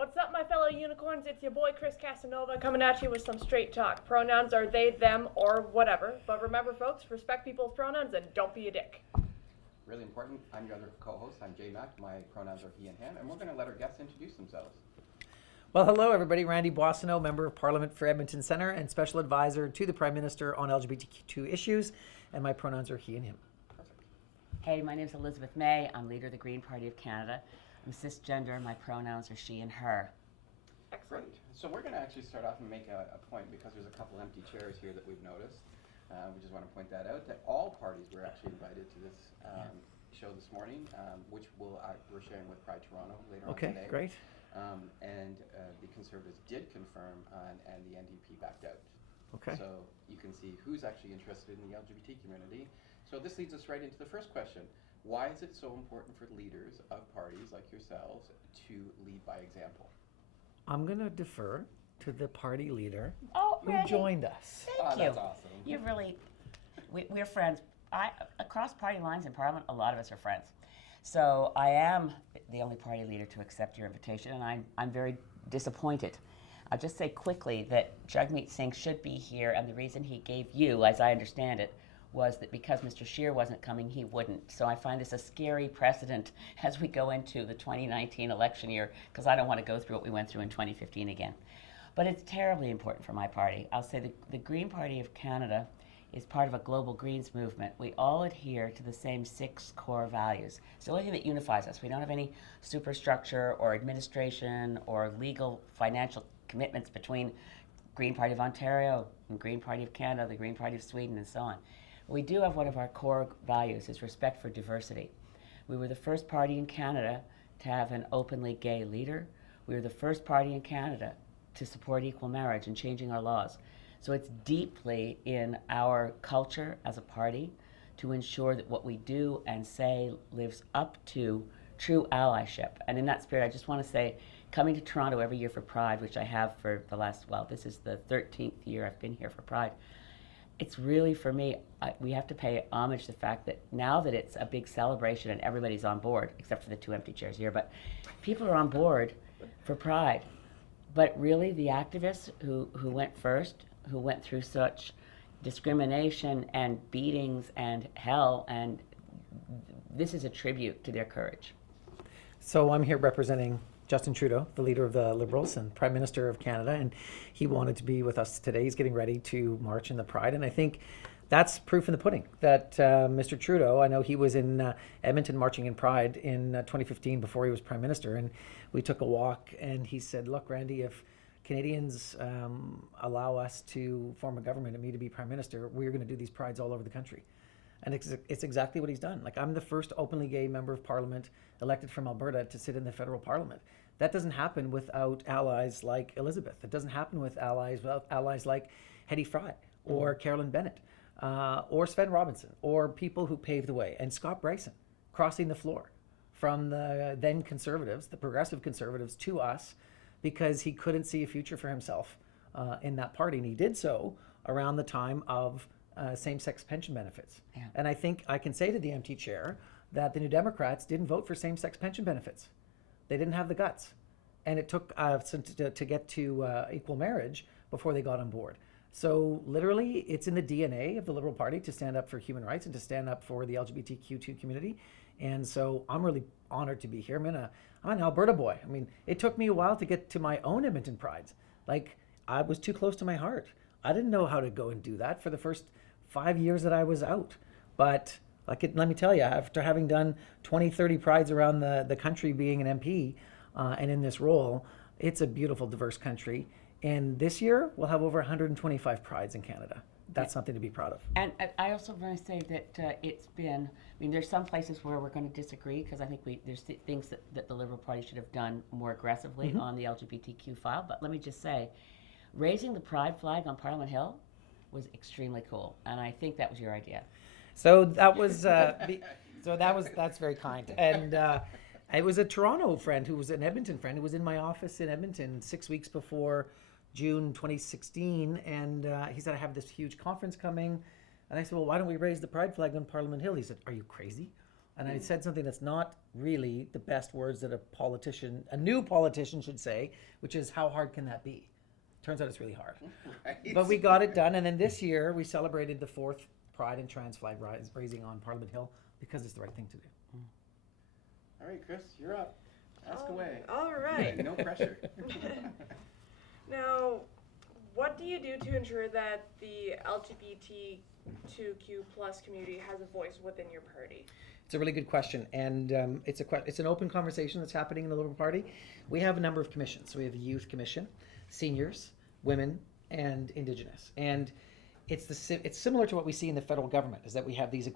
What's up, my fellow unicorns? It's your boy Chris Casanova coming at you with some straight talk. Pronouns are they, them, or whatever. But remember, folks, respect people's pronouns and don't be a dick. Really important. I'm your other co-host. I'm Jay Mack. My pronouns are he and him, and we're going to let our guests introduce themselves. Well, hello, everybody. Randy Boissonnault, Member of Parliament for Edmonton Centre and Special Advisor to the Prime Minister on LGBTQ issues, and my pronouns are he and him. Perfect. Hey, my name is Elizabeth May. I'm leader of the Green Party of Canada. I'm cisgender, and my pronouns are she and her. Excellent. Great. So we're going to actually start off and make a point because there's a couple empty chairs here that we've noticed. We just want to point that out, that all parties were actually invited to this show this morning, which we're sharing with Pride Toronto later on today. Okay, great. And the Conservatives did confirm and the NDP backed out. Okay. So you can see who's actually interested in the LGBT community. So this leads us right into the first question. Why is it so important for leaders of parties like yourselves to lead by example? I'm going to defer to the party leader who Randy, joined us. Thank you. That's awesome. You really, we're friends. Across party lines in Parliament, a lot of us are friends. So I am the only party leader to accept your invitation, and I'm very disappointed. I'll just say quickly that Jagmeet Singh should be here, and the reason he gave you, as I understand it, was that because Mr. Scheer wasn't coming, he wouldn't. So I find this a scary precedent as we go into the 2019 election year, because I don't want to go through what we went through in 2015 again. But it's terribly important for my party. I'll say the Green Party of Canada is part of a global Greens movement. We all adhere to the same 6 core values. It's the only thing that unifies us. We don't have any superstructure or administration or legal financial commitments between Green Party of Ontario and Green Party of Canada, the Green Party of Sweden, and so on. We do have one of our core values is respect for diversity. We were the first party in Canada to have an openly gay leader. We were the first party in Canada to support equal marriage and changing our laws. So it's deeply in our culture as a party to ensure that what we do and say lives up to true allyship. And in that spirit, I just want to say, coming to Toronto every year for Pride, which I have for the last, this is the 13th year I've been here for Pride. It's really, for me, we have to pay homage to the fact that now that it's a big celebration and everybody's on board, except for the 2 empty chairs here, but people are on board for Pride. But really, the activists who went first, who went through such discrimination and beatings and hell, and this is a tribute to their courage. So I'm here representing Justin Trudeau, the leader of the Liberals and Prime Minister of Canada, and he wanted to be with us today. He's getting ready to march in the Pride, and I think that's proof in the pudding that Mr. Trudeau, I know he was in Edmonton marching in Pride in 2015 before he was Prime Minister, and we took a walk, and he said, look, Randy, if Canadians allow us to form a government and me to be Prime Minister, we're going to do these Prides all over the country. And it's exactly what he's done. Like, I'm the first openly gay member of Parliament elected from Alberta to sit in the federal Parliament. That doesn't happen without allies like Elizabeth. It doesn't happen without allies like Hedy Fry or Carolyn Bennett or Sven Robinson or people who paved the way. And Scott Bryson crossing the floor from the then Conservatives, the progressive Conservatives, to us because he couldn't see a future for himself in that party. And he did so around the time of same-sex pension benefits. Yeah. And I think I can say to the empty chair that the New Democrats didn't vote for same-sex pension benefits. They didn't have the guts. And it took to get to equal marriage before they got on board. So literally, it's in the DNA of the Liberal Party to stand up for human rights and to stand up for the LGBTQ2 community. And so I'm really honored to be here. I'm an Alberta boy. I mean, it took me a while to get to my own Edmonton Prides. Like, I was too close to my heart. I didn't know how to go and do that for the first 5 years that I was out. But let me tell you, after having done 20, 30 Prides around the country being an MP and in this role, it's a beautiful, diverse country. And this year, we'll have over 125 Prides in Canada. That's something to be proud of. And I also want to say that it's been, there's some places where we're going to disagree because I think there's things that the Liberal Party should have done more aggressively on the LGBTQ file. But let me just say, raising the Pride flag on Parliament Hill was extremely cool. And I think that was your idea. So that was that's very kind. And it was a Toronto friend who was an Edmonton friend who was in my office in Edmonton 6 weeks before June 2016, and he said, I have this huge conference coming. And I said, well, why don't we raise the Pride flag on Parliament Hill? He said, are you crazy? And I said something that's not really the best words that a new politician should say, which is how hard can that be? Turns out it's really hard. Right? But we got it done, and then this year we celebrated the 4th Pride and Trans flag raising on Parliament Hill because it's the right thing to do. All right, Chris, you're up. Ask away. All right. No pressure. Now, what do you do to ensure that the LGBTQ plus community has a voice within your party? It's a really good question, and it's an open conversation that's happening in the Liberal Party. We have a number of commissions. So we have a youth commission, seniors, women, and Indigenous. And it's similar to what we see in the federal government, is that we have these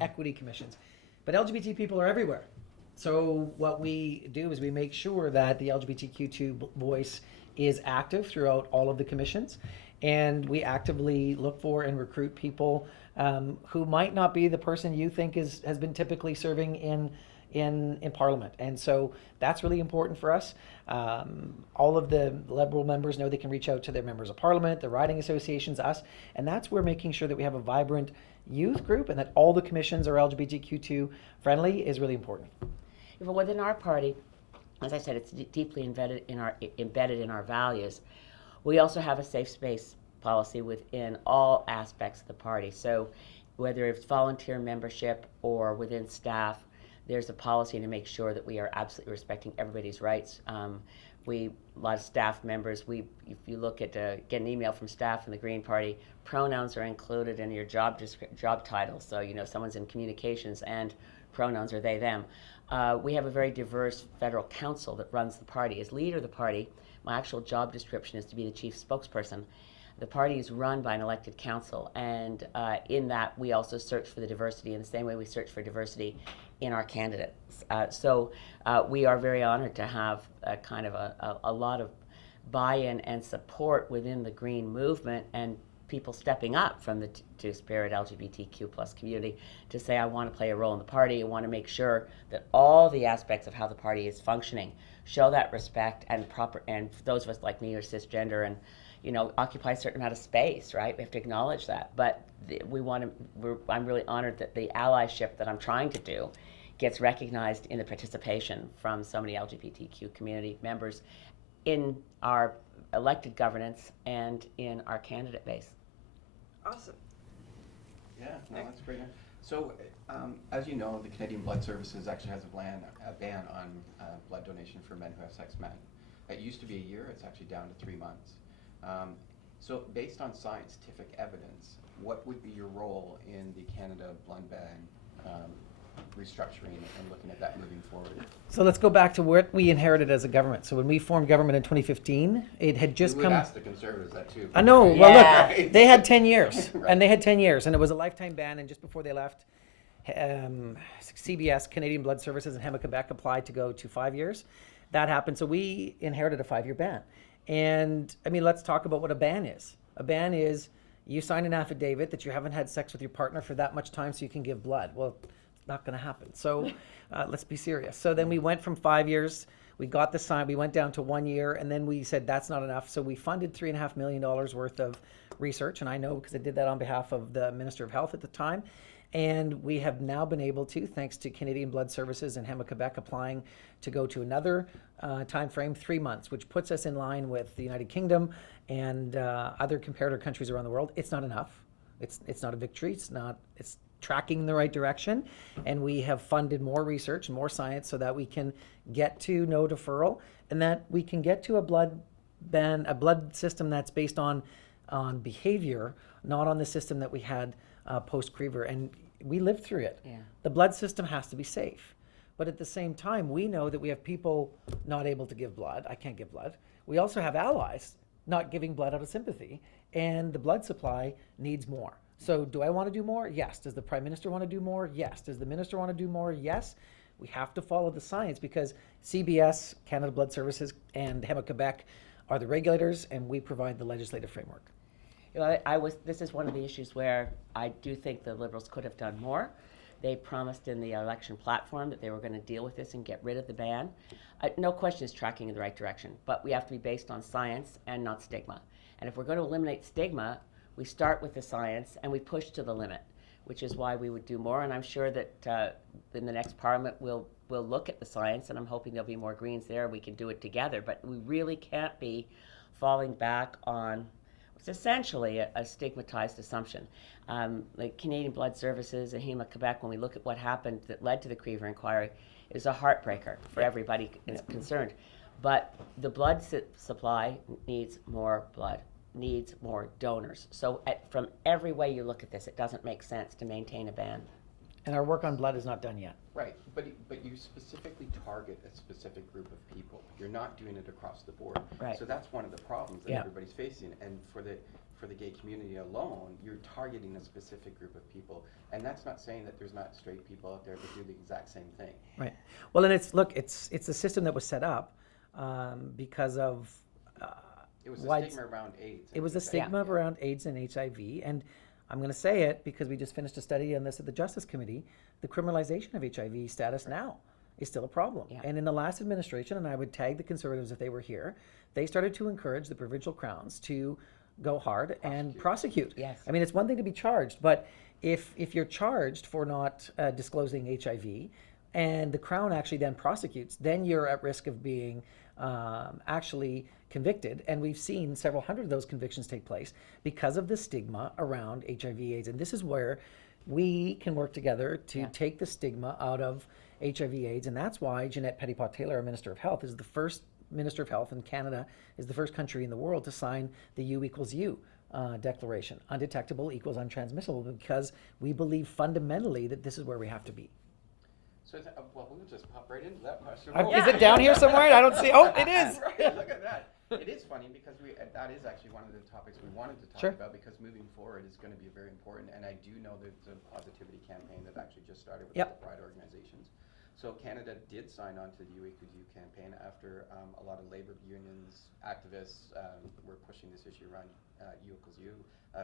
equity commissions. But LGBT people are everywhere. So what we do is we make sure that the LGBTQ2 voice is active throughout all of the commissions. And we actively look for and recruit people who might not be the person you think has been typically serving in Parliament. And so that's really important for us. All of the Liberal members know they can reach out to their members of Parliament, the riding associations, us, and that's where making sure that we have a vibrant youth group and that all the commissions are LGBTQ2 friendly is really important. But within our party, as I said, it's deeply embedded in our values. We also have a safe space policy within all aspects of the party. So whether it's volunteer membership or within staff, there's a policy to make sure that we are absolutely respecting everybody's rights. A lot of staff members, if you look at, get an email from staff in the Green Party, pronouns are included in your job title. So, someone's in communications and pronouns are they, them. We have a very diverse federal council that runs the party. As leader of the party, my actual job description is to be the chief spokesperson. The party is run by an elected council, and in that we also search for the diversity in the same way we search for diversity in our candidates. So we are very honored to have kind of a lot of buy-in and support within the Green movement and people stepping up from the Two-Spirit LGBTQ plus community to say, I want to play a role in the party. I want to make sure that all the aspects of how the party is functioning show that respect and those of us like me are cisgender and occupy a certain amount of space, right? We have to acknowledge that. But I'm really honored that the allyship that I'm trying to do gets recognized in the participation from so many LGBTQ community members in our elected governance and in our candidate base. Awesome. Yeah, no, that's great. So, as you know, the Canadian Blood Services actually has a ban on blood donation for men who have sex men. It used to be a year, it's actually down to 3 months. So based on scientific evidence, what would be your role in the Canada blood ban restructuring and looking at that moving forward? So let's go back to what we inherited as a government. So when we formed government in 2015, it had just we come. would ask the Conservatives that too. I know. Yeah. Well, look, they had 10 years, Right. and they had 10 years, and it was a lifetime ban. And just before they left, CBS, Canadian Blood Services, and HEMA Quebec applied to go to 5 years. That happened. So we inherited a 5-year ban. And I mean, let's talk about what a ban is. A ban is you sign an affidavit that you haven't had sex with your partner for that much time so you can give blood. Well, it's not going to happen. So let's be serious. So then we went from 5 years, we got the sign, we went down to 1 year, and then we said that's not enough. So we funded $3.5 million worth of research, and I know because I did that on behalf of the Minister of Health at the time. And we have now been able to, thanks to Canadian Blood Services and HEMA Quebec applying to go to another time frame, 3 months, which puts us in line with the United Kingdom and other comparator countries around the world. It's not enough. It's not a victory. It's tracking in the right direction. And we have funded more research and more science so that we can get to no deferral and that we can get to a blood ban, a blood system that's based on behavior, not on the system that we had post-Creever, and we lived through it. Yeah. The blood system has to be safe. But at the same time, we know that we have people not able to give blood. I can't give blood. We also have allies not giving blood out of sympathy, and the blood supply needs more. So do I want to do more? Yes. Does the Prime Minister want to do more? Yes. Does the Minister want to do more? Yes. We have to follow the science because CBS, Canada Blood Services, and HEMA Quebec are the regulators, and we provide the legislative framework. This is one of the issues where I do think the Liberals could have done more. They promised in the election platform that they were going to deal with this and get rid of the ban. No question it's tracking in the right direction, but we have to be based on science and not stigma. And if we're going to eliminate stigma, we start with the science and we push to the limit, which is why we would do more. And I'm sure that in the next Parliament we'll look at the science, and I'm hoping there'll be more Greens there. We can do it together, but we really can't be falling back on what's essentially a stigmatized assumption. Like Canadian Blood Services and HEMA Quebec, when we look at what happened that led to the Creever inquiry, is a heartbreaker for everybody concerned. But the blood supply needs more blood, needs more donors. So from every way you look at this, it doesn't make sense to maintain a ban. And our work on blood is not done yet. Right, but you specifically target a specific group of people. You're not doing it across the board. Right. So that's one of the problems that Yeah. everybody's facing. And for the gay community alone, you're targeting a specific group of people. And that's not saying that there's not straight people out there that do the exact same thing. Right. Well, and it's a system that was set up because of It was wide- a stigma around AIDS. it was a stigma around AIDS and HIV, and I'm going to say it because we just finished a study on this at the Justice Committee. The criminalization of HIV status now is still a problem. Yeah. And in the last administration, and I would tag the Conservatives if they were here, they started to encourage the provincial crowns to go hard and prosecute. Yes. I mean, it's one thing to be charged, but if you're charged for not disclosing HIV, and the Crown actually then prosecutes, then you're at risk of being actually convicted. And we've seen several hundred of those convictions take place because of the stigma around HIV/AIDS. And this is where we can work together to take the stigma out of HIV/AIDS. And that's why Jeanette Petitpas-Taylor, our Minister of Health, is the first Minister of Health in Canada, is the first country in the world to sign the U equals U declaration. Undetectable equals untransmissible, because we believe fundamentally that this is where we have to be. So, well, we'll just pop right into that question. Is it down here somewhere? I don't see. Oh, it is. Right, look at that. It is funny because that is actually one of the topics we wanted to talk Sure. about, because moving forward is going to be very important. And I do know there's a positivity campaign that actually just started with Yep. the Pride organizations. So Canada did sign on to the U equals U campaign after a lot of labor unions, activists were pushing this issue around U equals U.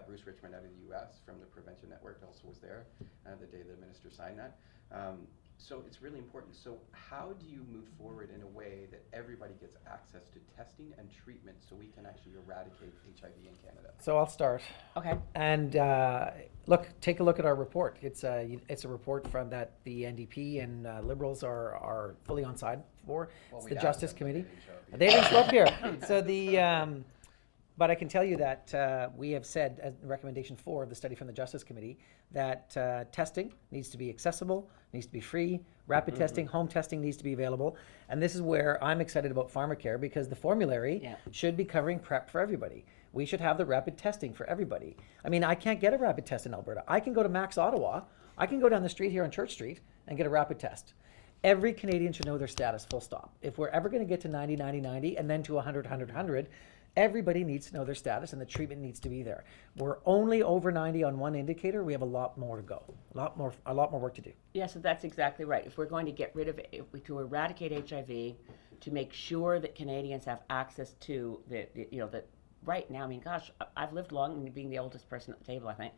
Bruce Richmond out of the U.S. from the Prevention Network also was there the day the minister signed that. So it's really important. So how do you move forward in a way that everybody gets access to testing and treatment so we can actually eradicate HIV in Canada? So I'll start. Okay. And take a look at our report. It's a report from that the NDP and Liberals are fully on side for. Well, It's we the asked Justice them, but Committee. they didn't show up yet. They didn't show up here. So but I can tell you that we have said, as recommendation 4 of the study from the Justice Committee, that testing needs to be accessible, needs to be free, rapid testing, home testing needs to be available. And this is where I'm excited about pharmacare, because the formulary should be covering PrEP for everybody. We should have the rapid testing for everybody. I mean, I can't get a rapid test in Alberta. I can go to Max Ottawa. I can go down the street here on Church Street and get a rapid test. Every Canadian should know their status, full stop. If we're ever going to get to 90, 90, 90, and then to 100, 100, 100, everybody needs to know their status, and the treatment needs to be there. We're only over 90 on one indicator. We have a lot more to go, a lot more work to do. Yeah, so that's exactly right. If we're going to get rid of it, to eradicate HIV, to make sure that Canadians have access to the right now, I mean, gosh, I've lived long, being the oldest person at the table, I think.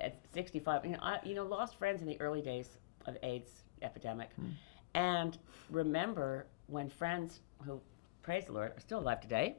At 65, lost friends in the early days of AIDS epidemic. And remember when friends who, praise the Lord, are still alive today,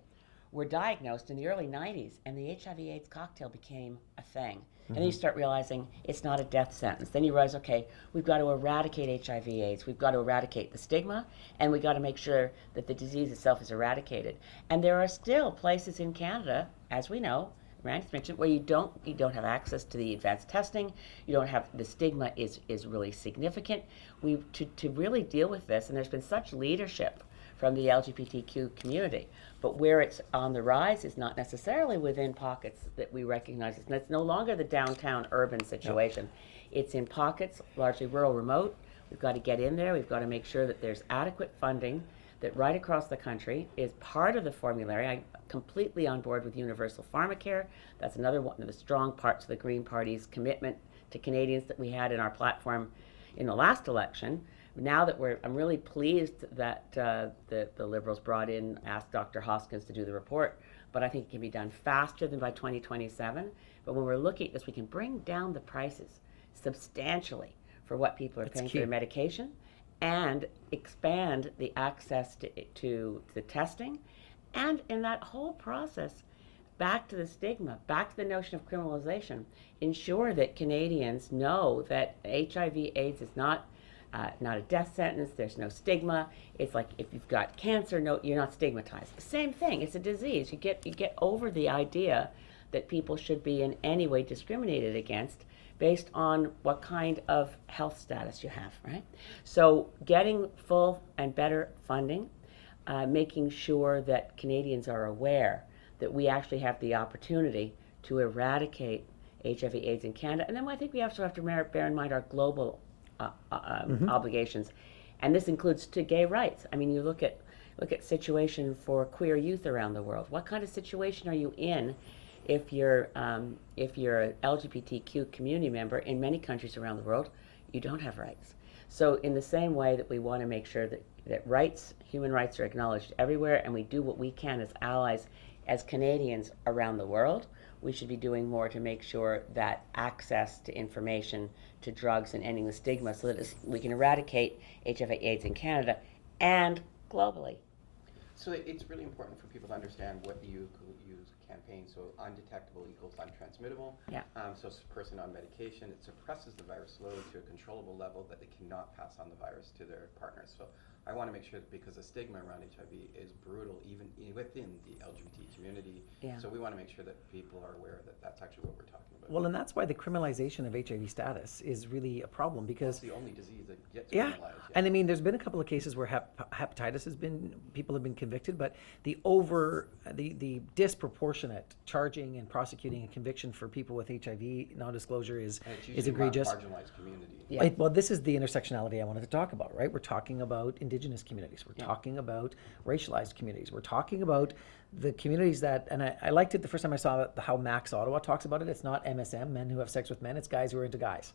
were diagnosed in the early 90s, and the HIV/AIDS cocktail became a thing. And then you start realizing it's not a death sentence. Then you realize, okay, we've got to eradicate HIV/AIDS. We've got to eradicate the stigma, and we've got to make sure that the disease itself is eradicated. And there are still places in Canada, as we know, Randy's mentioned, where you don't have access to the advanced testing. You don't have, the stigma is really significant. To really deal with this, and there's been such leadership from the LGBTQ community, but where it's on the rise is not necessarily within pockets that we recognize. It's no longer the downtown urban situation. It's in pockets, largely rural, remote. We've got to get in there. We've got to make sure that there's adequate funding, that right across the country is part of the formulary. I'm completely on board with universal pharmacare. That's another one of the strong parts of the Green Party's commitment to Canadians that we had in our platform in the last election. Now that I'm really pleased that the Liberals asked Dr. Hoskins to do the report, but I think it can be done faster than by 2027. But when we're looking at this, we can bring down the prices substantially for what people are paying for their medication, and expand the access to the testing, and in that whole process, back to the stigma, back to the notion of criminalization, ensure that Canadians know that HIV/AIDS is not not a death sentence. There's no stigma. It's like if you've got cancer, no, you're not stigmatized. Same thing. It's a disease. You get over the idea that people should be in any way discriminated against based on what kind of health status you have, right? So getting full and better funding, making sure that Canadians are aware that we actually have the opportunity to eradicate HIV/AIDS in Canada. And then I think we also have to bear in mind our global obligations. And this includes to gay rights. I mean, you look at situation for queer youth around the world. What kind of situation are you in if you're an LGBTQ community member in many countries around the world? You don't have rights. So in the same way that we want to make sure that rights, human rights, are acknowledged everywhere, and we do what we can as allies, as Canadians around the world, we should be doing more to make sure that access to information, to drugs, and ending the stigma, so that we can eradicate HIV/AIDS in Canada and globally. So it's really important for people to understand what the use campaign. So undetectable equals untransmittable. Yeah. So it's a person on medication, it suppresses the virus slowly to a controllable level that they cannot pass on the virus to their partners. So I want to make sure that, because the stigma around HIV is brutal even within the LGBT community. Yeah. So we want to make sure that people are aware that that's actually what we're talking about. Well, and that's why the criminalization of HIV status is really a problem, because It's the only disease that gets yeah, criminalized. and I mean, there's been a couple of cases where hepatitis people have been convicted, but the disproportionate charging and prosecuting and conviction for people with HIV non-disclosure is egregious. Marginalized community. Yeah. Well, this is the intersectionality I wanted to talk about, right? We're talking about Indigenous communities. We're talking about racialized communities. We're talking about the communities that, and I liked it the first time I saw how Max Ottawa talks about it. It's not MSM, men who have sex with men. It's guys who are into guys.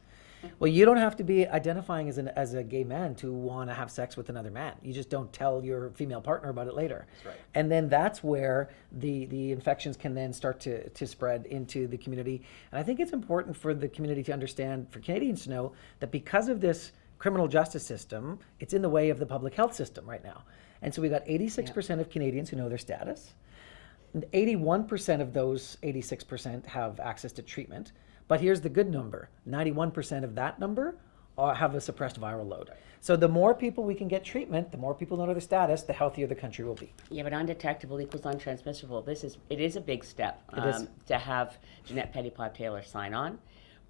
Well, you don't have to be identifying as a gay man to want to have sex with another man. You just don't tell your female partner about it later. That's right. And then that's where the infections can then start to spread into the community. And I think it's important for the community to understand, for Canadians to know, that because of this criminal justice system, it's in the way of the public health system right now. And so we got 86% of Canadians who know their status. And 81% of those 86% have access to treatment. But here's the good number. 91% of that number have a suppressed viral load. So the more people we can get treatment, the more people know their status, the healthier the country will be. Yeah, but undetectable equals untransmissible. It is a big step It is. to have Jeanette Petitpop-Taylor sign on,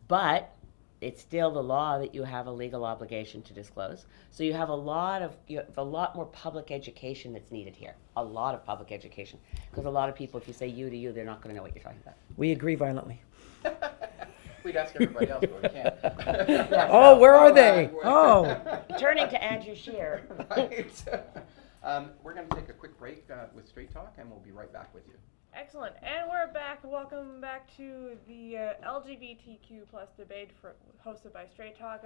but it's still the law that you have a legal obligation to disclose. So you have a lot more public education that's needed here. A lot of public education, because a lot of people, if you say you to you, they're not going to know what you're talking about. We agree violently. We'd ask everybody else, but we can't. Oh, where are they? Oh. Turning to Andrew Scheer. Right. We're going to take a quick break with Straight Talk, and we'll be right back with you. Excellent. And we're back. Welcome back to the LGBTQ plus debate hosted by Straight Talk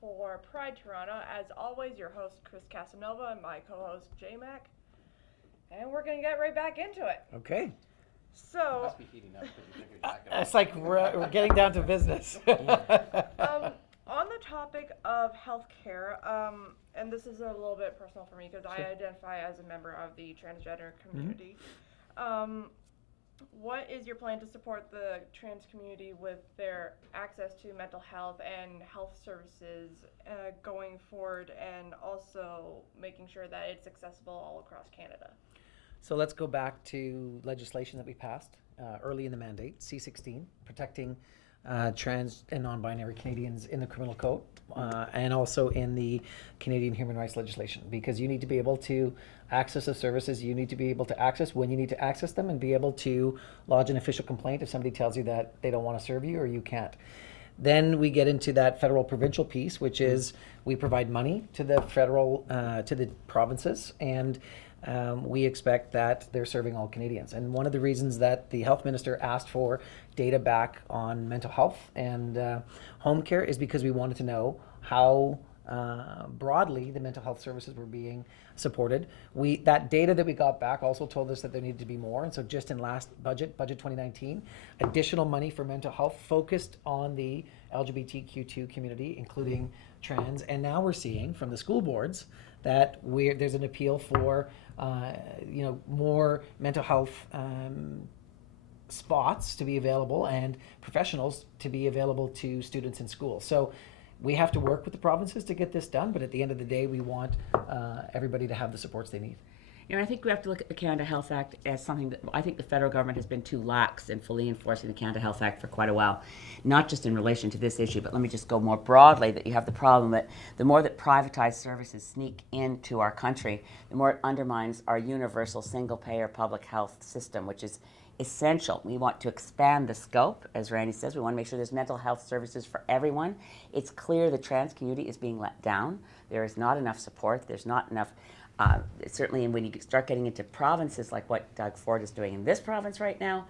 for Pride Toronto. As always, your host, Chris Casanova, and my co-host, J-Mac. And we're going to get right back into it. Okay. So, Must be heating up because you took your jacket off. It's like we're getting down to business. on the topic of healthcare, and this is a little bit personal for me because I identify as a member of the transgender community. What is your plan to support the trans community with their access to mental health and health services going forward, and also making sure that it's accessible all across Canada? So let's go back to legislation that we passed early in the mandate, C-16, protecting trans and non-binary Canadians in the criminal code and also in the Canadian human rights legislation, because you need to be able to access the services, you need to be able to access when you need to access them, and be able to lodge an official complaint if somebody tells you that they don't want to serve you or you can't. Then we get into that federal provincial piece, which is we provide money to the federal, to the provinces, and we expect that they're serving all Canadians. And one of the reasons that the health minister asked for data back on mental health and home care is because we wanted to know how broadly the mental health services were being supported. That data that we got back also told us that there needed to be more. And so just in last budget 2019, additional money for mental health focused on the LGBTQ2 community, including trans. And now we're seeing from the school boards that there's an appeal for more mental health spots to be available and professionals to be available to students in school. So we have to work with the provinces to get this done, but at the end of the day, we want everybody to have the supports they need. I think we have to look at the Canada Health Act as something that I think the federal government has been too lax in fully enforcing the Canada Health Act for quite a while, not just in relation to this issue, but let me just go more broadly, that you have the problem that the more that privatized services sneak into our country, the more it undermines our universal single-payer public health system, which is essential. We want to expand the scope, as Randy says. We want to make sure there's mental health services for everyone. It's clear the trans community is being let down. There is not enough support. There's not enough certainly when you start getting into provinces like what Doug Ford is doing in this province right now,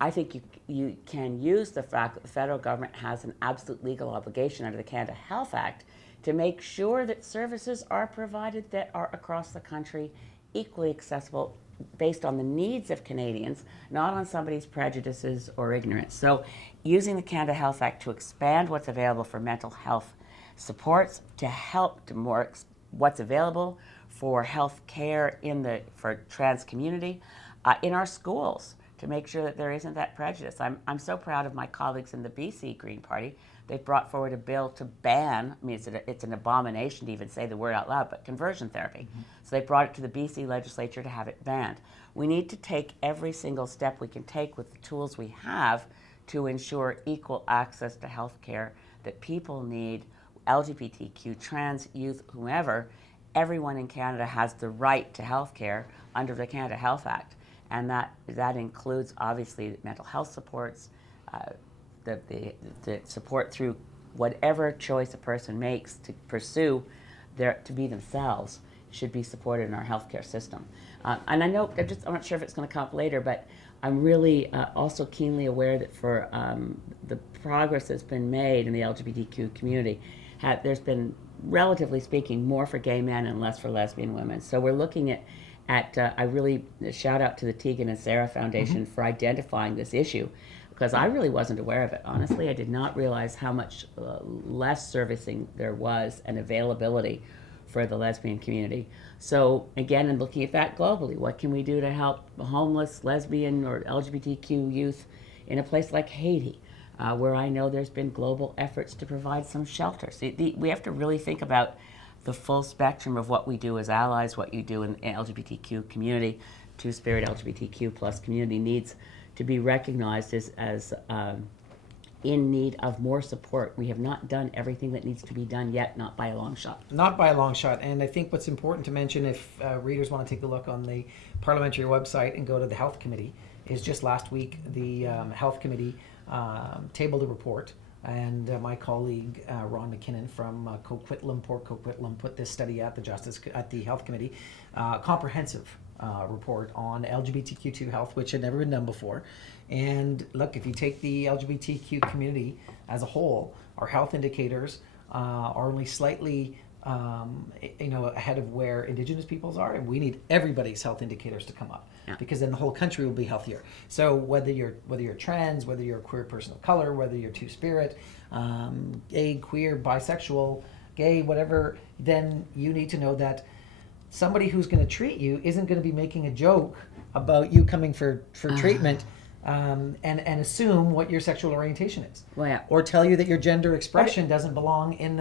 I think you can use the fact that the federal government has an absolute legal obligation under the Canada Health Act to make sure that services are provided that are across the country equally accessible based on the needs of Canadians, not on somebody's prejudices or ignorance. So using the Canada Health Act to expand what's available for mental health supports, to help to more what's available for health care for trans community, in our schools, to make sure that there isn't that prejudice. I'm so proud of my colleagues in the BC Green Party. They've brought forward a bill to ban, I mean, it's an abomination to even say the word out loud, but conversion therapy. Mm-hmm. So they brought it to the BC legislature to have it banned. We need to take every single step we can take with the tools we have to ensure equal access to health care that people need, LGBTQ, trans, youth, whomever. Everyone in Canada has the right to health care under the Canada Health Act. And that includes, obviously, mental health supports, the support through whatever choice a person makes to pursue to be themselves should be supported in our healthcare system. And I know, I'm not sure if it's going to come up later, but I'm really also keenly aware that for the progress that's been made in the LGBTQ community, there's been, relatively speaking, more for gay men and less for lesbian women. So we're looking at I really shout out to the Tegan and Sarah Foundation for identifying this issue, because I really wasn't aware of it. Honestly, I did not realize how much less servicing there was and availability for the lesbian community. So again, in looking at that globally, what can we do to help homeless, lesbian, or LGBTQ youth in a place like Haiti, where I know there's been global efforts to provide some shelter. So we have to really think about the full spectrum of what we do as allies, what you do in the LGBTQ community. Two-spirit LGBTQ plus community needs to be recognized as in need of more support. We have not done everything that needs to be done yet, not by a long shot. Not by a long shot. And I think what's important to mention, if readers want to take a look on the parliamentary website and go to the Health Committee, is just last week the Health Committee tabled a report, and my colleague Ron McKinnon from Port Coquitlam put this study at the Health Committee, comprehensive report on LGBTQ2 health, which had never been done before. And look, if you take the LGBTQ community as a whole, our health indicators are only slightly ahead of where Indigenous peoples are, and we need everybody's health indicators to come up, because then the whole country will be healthier. So whether you're trans, whether you're a queer person of color, whether you're two-spirit, gay, queer, bisexual, gay, whatever, then you need to know that somebody who's going to treat you isn't going to be making a joke about you coming for treatment and assume what your sexual orientation is, or tell you that your gender expression doesn't belong in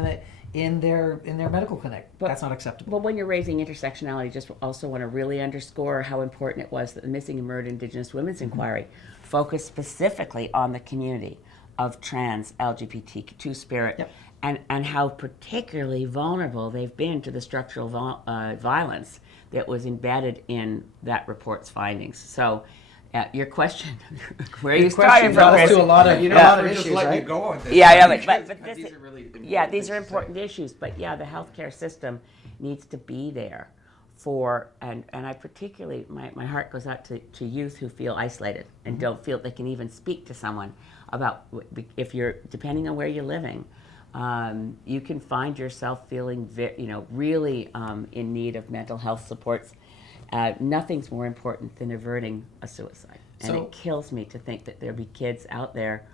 their medical clinic. That's not acceptable. Well, when you're raising intersectionality, just also want to really underscore how important it was that the Missing and Murdered Indigenous Women's Inquiry focused specifically on the community of trans, LGBTQ, two-spirit, and how particularly vulnerable they've been to the structural violence that was embedded in that report's findings. So your question, where are you starting from? To a lot of issues, right? You go on this. But these are really important these are important issues. But the healthcare system needs to be there for, and I particularly, my heart goes out to youth who feel isolated and don't feel they can even speak to someone about, if you're, depending on where you're living, you can find yourself feeling really in need of mental health supports. Nothing's more important than averting a suicide. And it kills me to think that there'll be kids out there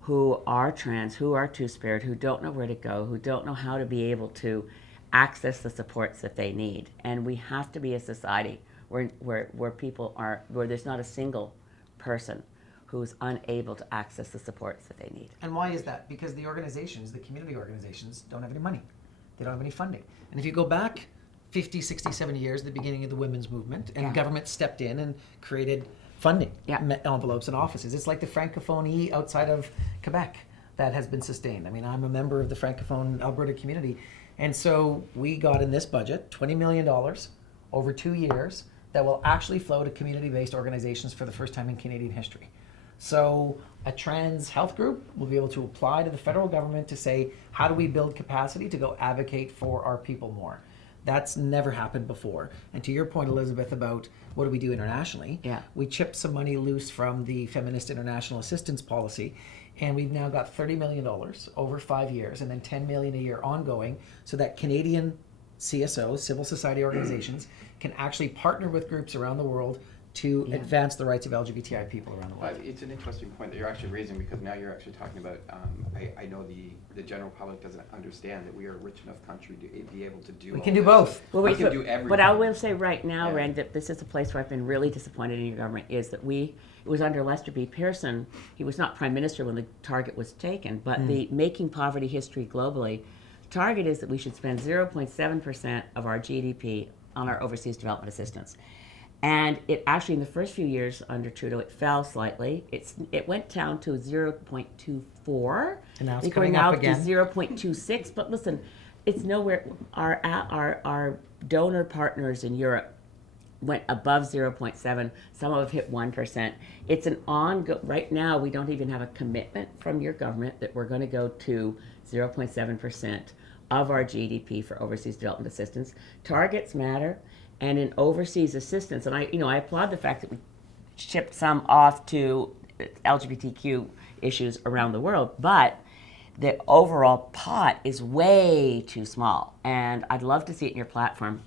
who are trans, who are two-spirit, who don't know where to go, who don't know how to be able to access the supports that they need. And we have to be a society where people are, where there's not a single person who's unable to access the supports that they need. And why is that? Because the organizations, the community organizations, don't have any money. They don't have any funding. And if you go back 50, 60, 70 years, the beginning of the women's movement, and government stepped in and created funding envelopes and offices. It's like the Francophonie outside of Quebec that has been sustained. I mean, I'm a member of the Francophone Alberta community. And so we got in this budget $20 million over 2 years that will actually flow to community-based organizations for the first time in Canadian history. So a trans health group will be able to apply to the federal government to say, how do we build capacity to go advocate for our people more? That's never happened before. And to your point, Elizabeth, about what do we do internationally? We chipped some money loose from the Feminist International Assistance Policy, and we've now got $30 million over 5 years, and then $10 million a year ongoing, so that Canadian CSOs, civil society organizations, can actually partner with groups around the world to advance the rights of LGBTI people around the world. It's an interesting point that you're actually raising, because now you're actually talking about, I know the general public doesn't understand that we are a rich enough country to be able to do We can do both. Well, we can do everything. But I will say right now, Ren, that this is a place where I've been really disappointed in your government, is that it was under Lester B. Pearson. He was not prime minister when the target was taken, but the Making Poverty History Globally, the target is that we should spend 0.7% of our GDP on our overseas development assistance. And it actually, in the first few years under Trudeau, it fell slightly. It went down to 0.24. And now it's I think coming we're now up again. to 0.26. But listen, it's nowhere. Our donor partners in Europe went above 0.7. Some have hit 1%. It's an right now, we don't even have a commitment from your government that we're going to go to 0.7% of our GDP for overseas development assistance. Targets matter. And in overseas assistance, and I applaud the fact that we shipped some off to LGBTQ issues around the world, but the overall pot is way too small. And I'd love to see it in your platform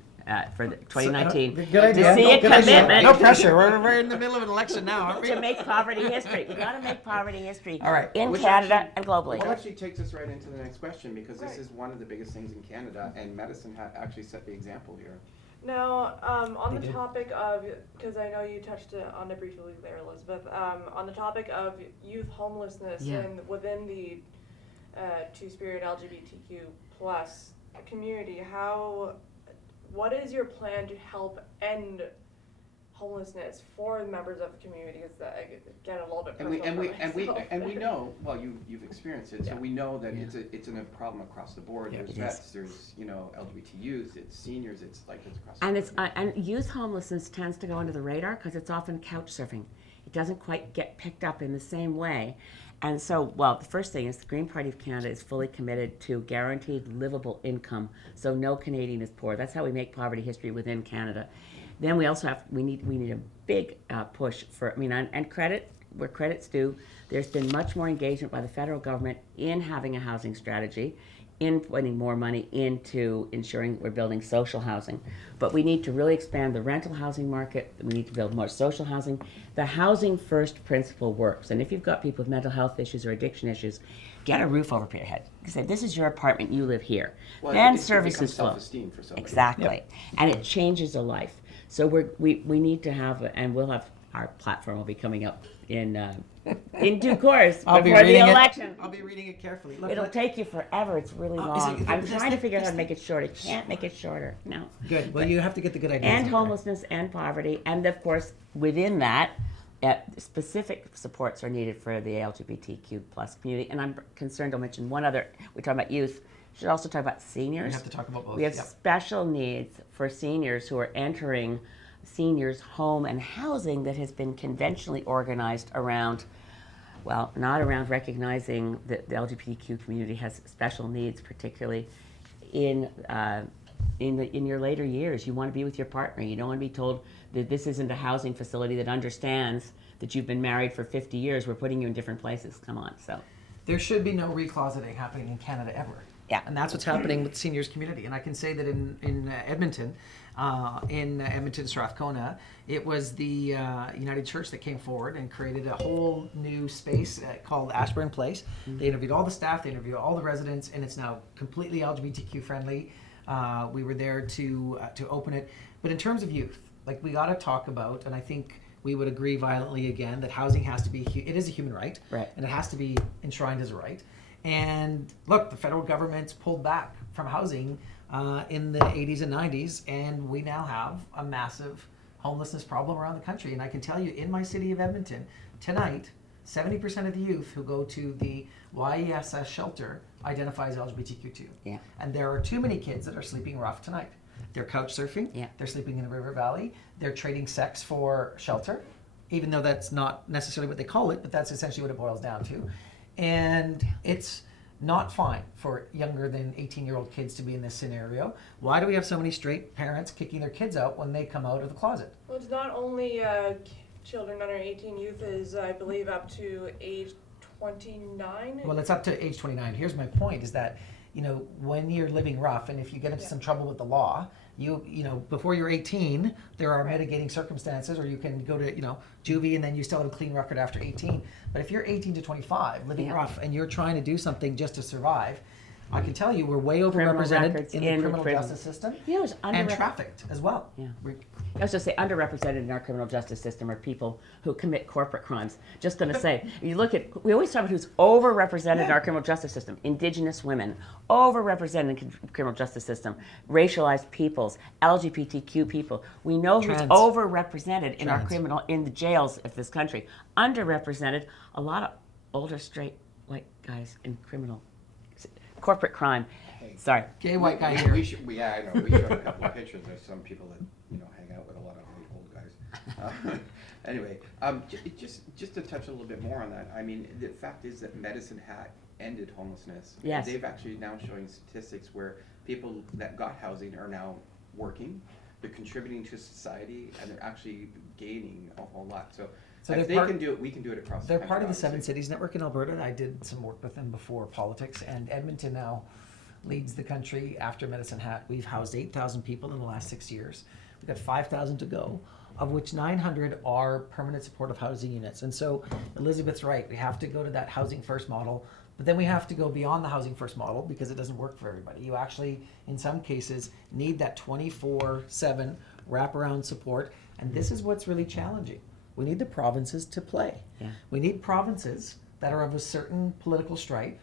for the 2019. Good idea. To see a commitment. No pressure. We're in the middle of an election now, aren't we? To make poverty history. We've got to make poverty history All right. in Which Canada and globally. Which actually takes us right into the next question, because this is one of the biggest things in Canada, and medicine actually set the example here. Now, on They the did. topic of, because I know you touched on it briefly there, Elizabeth, on the topic of youth homelessness and within the Two-Spirit LGBTQ plus community, what is your plan to help end homelessness for the members of the community? Is that, again, a little bit personal And we know, well, you've experienced it, so we know that Yeah. it's a problem across the board. There's it vets, there's LGBT youth, it's seniors, it's across the And board. and youth homelessness tends to go under the radar because it's often couch surfing. It doesn't quite get picked up in the same way. And so, well, the first thing is the Green Party of Canada is fully committed to guaranteed livable income, so no Canadian is poor. That's how we make poverty history within Canada. Then we also we need a big push for, and credit where credit's due. There's been much more engagement by the federal government in having a housing strategy, in putting more money into ensuring we're building social housing. But we need to really expand the rental housing market. We need to build more social housing. The housing first principle works. And if you've got people with mental health issues or addiction issues, get a roof over your head. You say, this is your apartment, you live here. Well, Then it services becomes flow. self-esteem for somebody. Exactly. And it changes a life. So we need to have, and we'll have, our platform will be coming up in due course before the election. I'll be reading it carefully. Look, It'll take you forever. It's really long. is it I'm this trying to thick, figure out this how to make it short. I can't make it shorter. No. Good. Well, you have to get the good ideas. And out there. homelessness and poverty. And of course, within that, specific supports are needed for the LGBTQ plus community. And I'm concerned, I'll mention one other, we're talking about youth. We should also talk about seniors. We have to talk about both. We have Yep. special needs for seniors who are entering seniors' home and housing that has been conventionally organized around, well, not around recognizing that the LGBTQ community has special needs, particularly in your later years. You want to be with your partner. You don't want to be told that this isn't a housing facility that understands that you've been married for 50 years. We're putting you in different places. Come on. So There should be no recloseting happening in Canada ever. Yeah. And that's what's happening with the seniors community. And I can say that in Edmonton, Strathcona, it was the United Church that came forward and created a whole new space called Ashburn Place. Mm-hmm. They interviewed all the staff, they interviewed all the residents, and it's now completely LGBTQ friendly. We were there to open it. But in terms of youth, like, we got to talk about, and I think we would agree violently again that housing has to be, it is a human right, Right. and it has to be enshrined as a right. And look, the federal government's pulled back from housing in the 80s and 90s, and we now have a massive homelessness problem around the country. And I can tell you, in my city of Edmonton, tonight, 70% of the youth who go to the YESS shelter identify as LGBTQ2. Yeah. And there are too many kids that are sleeping rough tonight. They're couch surfing, Yeah. they're sleeping in the river valley, they're trading sex for shelter, even though that's not necessarily what they call it, but that's essentially what it boils down to. And it's not fine for younger than 18-year-old kids to be in this scenario. Why do we have so many straight parents kicking their kids out when they come out of the closet? Well, it's not only children under 18, youth is, I believe, up to age 29. Well, it's up to age 29. Here's my point is that, when you're living rough and if you get into some trouble with the law, before you're 18, there are mitigating circumstances, or you can go to, juvie and then you still have a clean record after 18. But if you're 18 to 25, living rough, and you're trying to do something just to survive, I can tell you we're way overrepresented in the criminal justice system and trafficked as well. Yeah. I was just say underrepresented in our criminal justice system are people who commit corporate crimes. Just going to say, we always talk about who's overrepresented in our criminal justice system. Indigenous women, overrepresented in criminal justice system. Racialized peoples, LGBTQ people. We know who's overrepresented in the jails of this country. Underrepresented, a lot of older straight white guys in corporate crime. Sorry. Gay white guy here. I know. We showed a couple of pictures. There's some people that hang out with a lot of really old guys. Anyway, just to touch a little bit more on that. I mean, the fact is that Medicine Hat ended homelessness. Yes. They've actually now showing statistics where people that got housing are now working. They're contributing to society, and they're actually gaining a whole lot. So if they can do it, we can do it across the country. They're part of the obviously. 7 Cities Network in Alberta. I did some work with them before politics, and Edmonton now leads the country after Medicine Hat. We've housed 8,000 people in the last 6 years. We've got 5,000 to go, of which 900 are permanent supportive housing units. And so Elizabeth's right. We have to go to that housing first model, but then we have to go beyond the housing first model because it doesn't work for everybody. You actually, in some cases, need that 24/7 wraparound support, and this is what's really challenging. We need the provinces to play. Yeah. We need provinces that are of a certain political stripe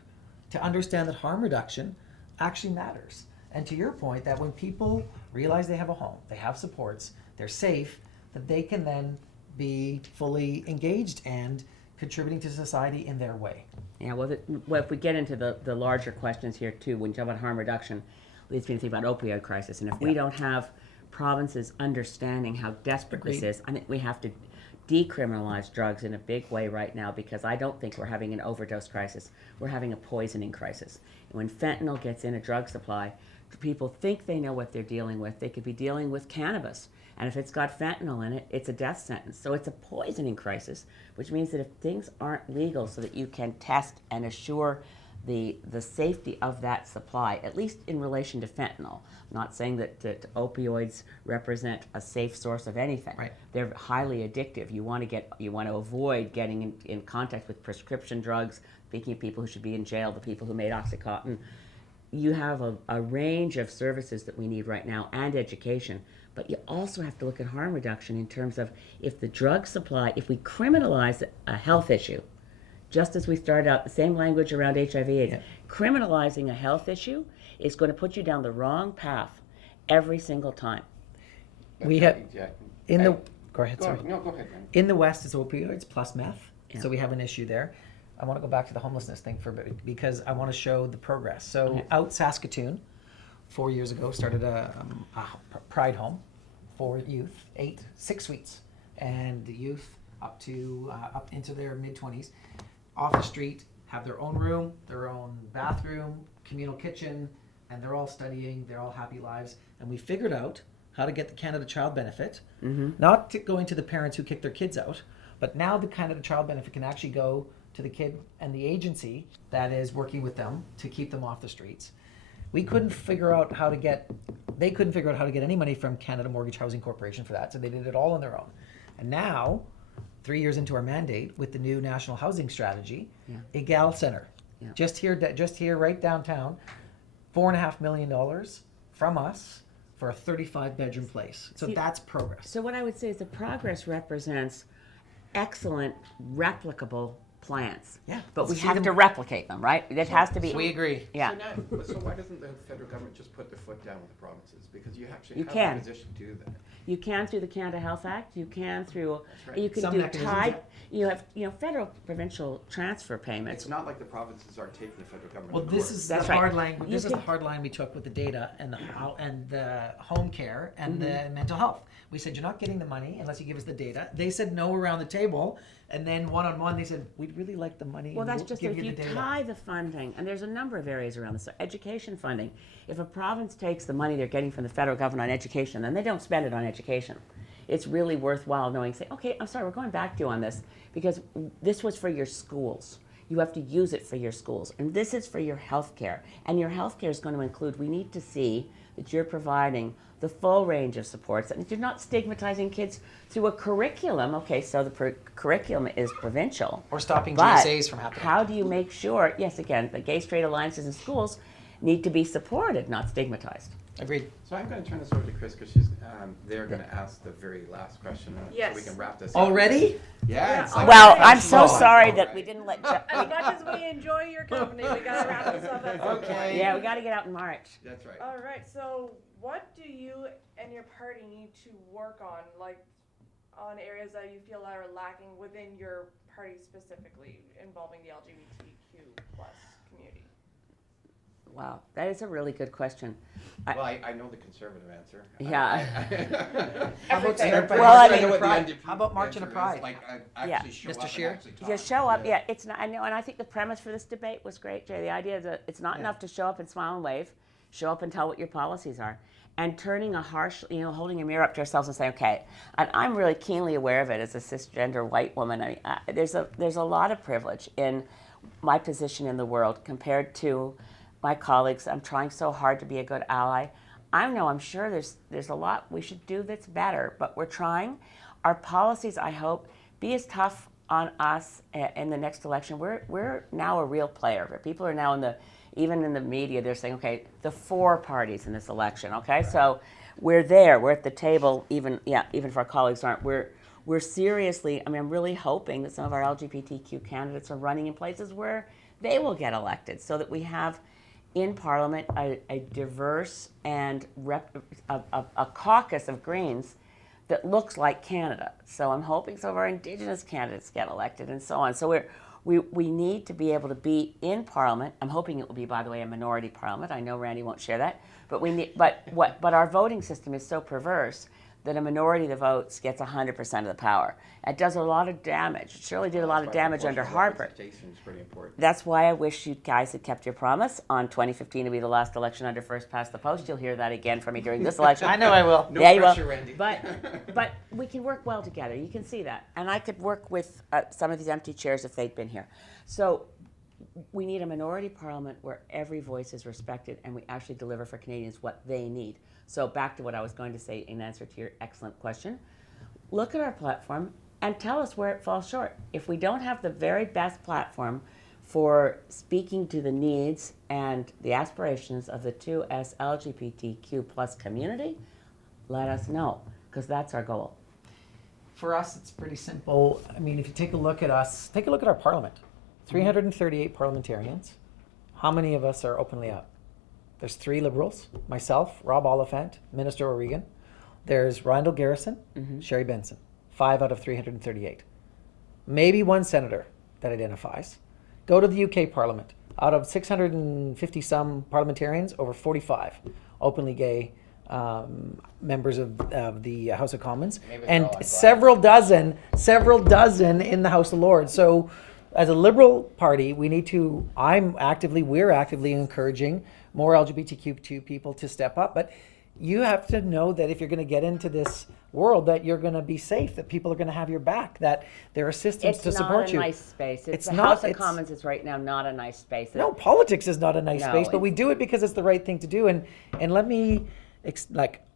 to understand that harm reduction actually matters. And to your point, that when people realize they have a home, they have supports, they're safe, that they can then be fully engaged and contributing to society in their way. Yeah, well, if we get into the larger questions here too, when you talk about harm reduction, leads me to think about opioid crisis. And if we don't have provinces understanding how desperate this is, I think we have to decriminalize drugs in a big way right now, because I don't think we're having an overdose crisis. We're having a poisoning crisis. And when fentanyl gets in a drug supply, people think they know what they're dealing with. They could be dealing with cannabis. And if it's got fentanyl in it, it's a death sentence. So it's a poisoning crisis, which means that if things aren't legal so that you can test and assure the safety of that supply, at least in relation to fentanyl. I'm not saying that opioids represent a safe source of anything. Right. They're highly addictive. You want to avoid getting in contact with prescription drugs. Speaking of people who should be in jail, the people who made OxyContin. You have a range of services that we need right now, and education. But you also have to look at harm reduction in terms of if the drug supply, if we criminalize a health issue, just as we started out, the same language around HIV/AIDS, criminalizing a health issue is going to put you down the wrong path every single time. We have in the Go ahead, man. In the West, it's opioids plus meth, Yeah. so we have an issue there. I want to go back to the homelessness thing for a bit because I want to show the progress. So out Saskatoon, 4 years ago, started a Pride home for youth, 6 suites, and the youth up into their mid-20s, off the street, have their own room, their own bathroom, communal kitchen, and they're all studying, they're all happy lives. And we figured out how to get the Canada Child Benefit, not going to the parents who kick their kids out, but now the Canada Child Benefit can actually go to the kid and the agency that is working with them to keep them off the streets. They couldn't figure out how to get any money from Canada Mortgage Housing Corporation for that, so they did it all on their own. And now, 3 years into our mandate with the new national housing strategy, Egal Center, just here right downtown, $4.5 million from us for a 35-bedroom place. So See, that's progress. So what I would say is the progress represents excellent, replicable plans. Yeah, But we let's see have them. to replicate them, right? It has to be. We agree. Yeah. So why doesn't the federal government just put their foot down with the provinces? Because you actually You have can. a position to do that. You can through the Canada Health Act. You can through. That's right. You can Some do mechanisms, tied. yeah. You have federal provincial transfer payments. It's not like the provinces are taking the federal government. Well, to this court. is That's the right. hard line. You This is the can- hard line we took with the data and the home care and the mental health. We said you're not getting the money unless you give us the data. They said no around the table, and then one-on-one they said we'd really like the money. Well, and that's we'll just give it. If you you the data. tie the funding, and there's a number of areas around this. So education funding. If a province takes the money they're getting from the federal government on education, then they don't spend it on education. It's really worthwhile knowing, say, okay, I'm sorry, we're going back to you on this because this was for your schools. You have to use it for your schools. And this is for your health care. And your health care is going to include, we need to see that you're providing the full range of supports and that you're not stigmatizing kids through a curriculum. Okay, so the curriculum is provincial. Or stopping But GSAs from happening. how do you make sure, yes, again, the gay straight alliances in schools need to be supported, not stigmatized. Agreed. So I'm going to turn this over to Chris because she's they're going to ask the very last question so Yes. we can wrap this up. Already? Yeah. It's Yeah, like Well, Okay. I'm so Oh, sorry all that right. we didn't let. As much as we enjoy your company, we gotta wrap this up at some Okay. point. Yeah, we got to get out in March. That's right. All right. So, what do you and your party need to work on, like, on areas that you feel are lacking within your party specifically, involving the LGBTQ plus community? Wow, that is a really good question. Well, I know the conservative answer. Yeah. How about Everything. Pride? Well, I know mean- what the Pride. NDP How about March in a answer is, Pride? Like, actually show Mr. up and Scheer? actually talk. Just show up. Yeah, it's not. I know, and I think the premise for this debate was great, Jay. The idea that it's not enough to show up and smile and wave. Show up and tell what your policies are, and turning a harsh, holding a mirror up to ourselves and saying, okay. And I'm really keenly aware of it as a cisgender white woman. I mean, there's a lot of privilege in my position in the world compared to my colleagues. I'm trying so hard to be a good ally. I'm sure there's a lot we should do that's better, but we're trying. Our policies, I hope, be as tough on us in the next election. We're now a real player. People are now even in the media, they're saying, okay, the four parties in this election, okay? So we're there, we're at the table, even if our colleagues aren't. We're seriously, I mean, I'm really hoping that some of our LGBTQ candidates are running in places where they will get elected so that we have in Parliament a diverse and a caucus of Greens that looks like Canada. So I'm hoping some of our Indigenous candidates get elected and so on. So we need to be able to be in Parliament. I'm hoping it will be, by the way, a minority Parliament. I know Randy won't share that, but but our voting system is so perverse that a minority of the votes gets 100% of the power. It does a lot of damage. It surely did a lot of damage under Harper. Representation is pretty important. That's why I wish you guys had kept your promise on 2015 to be the last election under first past the post. You'll hear that again from me during this election. I know I will. No Yeah, you will. pressure, Randy. But we can work well together. You can see that. And I could work with some of these empty chairs if they'd been here. So we need a minority parliament where every voice is respected and we actually deliver for Canadians what they need. So back to what I was going to say in answer to your excellent question. Look at our platform and tell us where it falls short. If we don't have the very best platform for speaking to the needs and the aspirations of the 2S LGBTQ plus community, let us know, because that's our goal. For us, it's pretty simple. I mean, if you take a look at us, take a look at our parliament. 338 parliamentarians. How many of us are openly out? There's 3 Liberals, myself, Rob Oliphant, Minister O'Regan. There's Randall Garrison, Sherry Benson. 5 out of 338. Maybe 1 senator that identifies. Go to the UK Parliament. Out of 650 some parliamentarians, over 45 openly gay members of the House of Commons, Maybe they're and all on several dozen in the House of Lords. So as a Liberal Party, we're actively encouraging more LGBTQ2 people to step up. But you have to know that if you're going to get into this world, that you're going to be safe, that people are going to have your back, that there are systems to support you. It's not a nice space. It's the not- House of it's- Commons is right now not a nice space. No, politics is not a nice No, space, but it's- we do it because it's the right thing to do. And let me,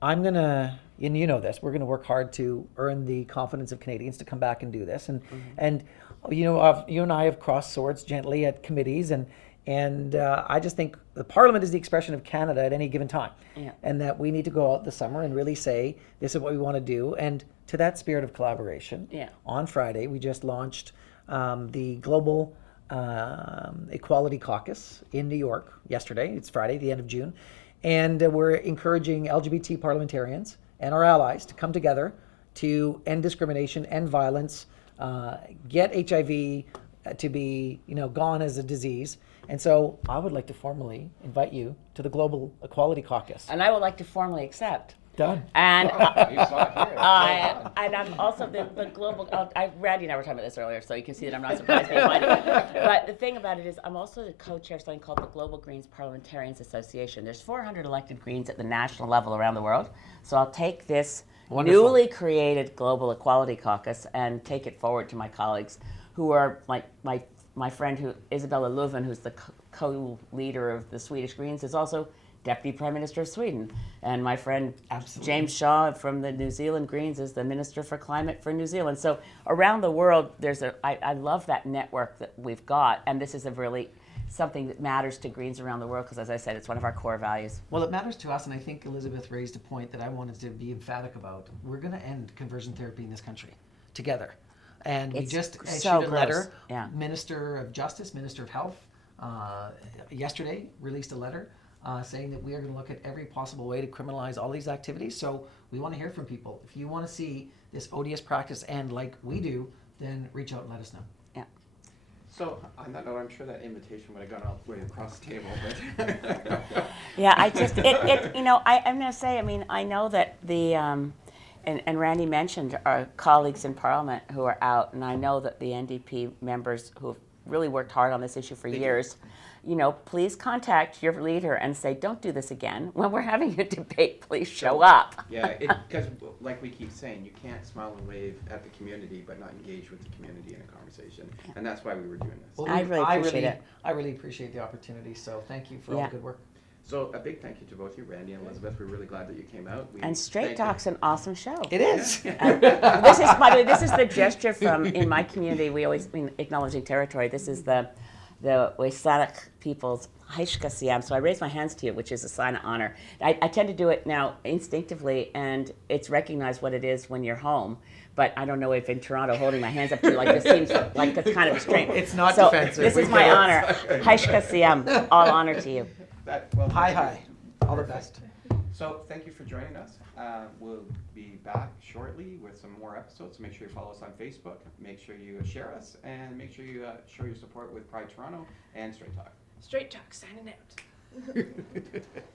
I'm going to, and you know this, we're going to work hard to earn the confidence of Canadians to come back and do this. And you and I have crossed swords gently at committees, and And I just think the Parliament is the expression of Canada at any given time. Yeah. And that we need to go out this summer and really say, this is what we want to do. And to that spirit of collaboration, Yeah. on Friday, we just launched the Global Equality Caucus in New York yesterday. It's Friday, the end of June. And we're encouraging LGBT parliamentarians and our allies to come together to end discrimination, end violence, get HIV to be, gone as a disease. And so I would like to formally invite you to the Global Equality Caucus. And I would like to formally accept. Done. And You saw it here. and I'm also the global. Randy and I were talking about this earlier, so you can see that I'm not surprised being invited. But the thing about it is, I'm also the co-chair of something called the Global Greens Parliamentarians Association. There's 400 elected Greens at the national level around the world. So I'll take this Wonderful. newly created Global Equality Caucus and take it forward to my colleagues, who are like my friend Isabella Lövin, who's the co-leader of the Swedish Greens, is also Deputy Prime Minister of Sweden. And my friend Absolutely. James Shaw from the New Zealand Greens is the Minister for Climate for New Zealand. So around the world, I love that network that we've got. And this is something that matters to Greens around the world because, as I said, it's one of our core values. Well, it matters to us, and I think Elizabeth raised a point that I wanted to be emphatic about. We're going to end conversion therapy in this country together. And we It's just so issued a gross. letter. Yeah. Minister of Justice, Minister of Health, yesterday released a letter saying that we are going to look at every possible way to criminalize all these activities. So we want to hear from people. If you want to see this odious practice end like we do, then reach out and let us know. Yeah. So on that note, I'm sure that invitation would have gone all the way across the table. But Yeah, I just, I'm going to say, I know that and Randy mentioned our colleagues in Parliament who are out, and I know that the NDP members who have really worked hard on this issue for years, please contact your leader and say, don't do this again. When we're having a debate, please show up. yeah, because like we keep saying, you can't smile and wave at the community but not engage with the community in a conversation. And that's why we were doing this. Well, I really appreciate it. I really appreciate the opportunity. So thank you for all Yeah. the good work. So a big thank you to both you, Randy and Elizabeth. We're really glad that you came out. And Straight Talk's an awesome show. It is. This is, by the way, this is the gesture from, in my community, we always, acknowledging territory, this is the Boissonnault people's Haishka Siam. So I raise my hands to you, which is a sign of honor. I tend to do it now instinctively, and it's recognized what it is when you're home. But I don't know if in Toronto holding my hands up to you like this seems like it's kind of a strain. It's not so defensive. This is my honor. Haishka Siam. All honor to you. Hi. All the best. So thank you for joining us. We'll be back shortly with some more episodes. Make sure you follow us on Facebook. Make sure you share us, and make sure you show your support with Pride Toronto and Straight Talk. Straight Talk signing out.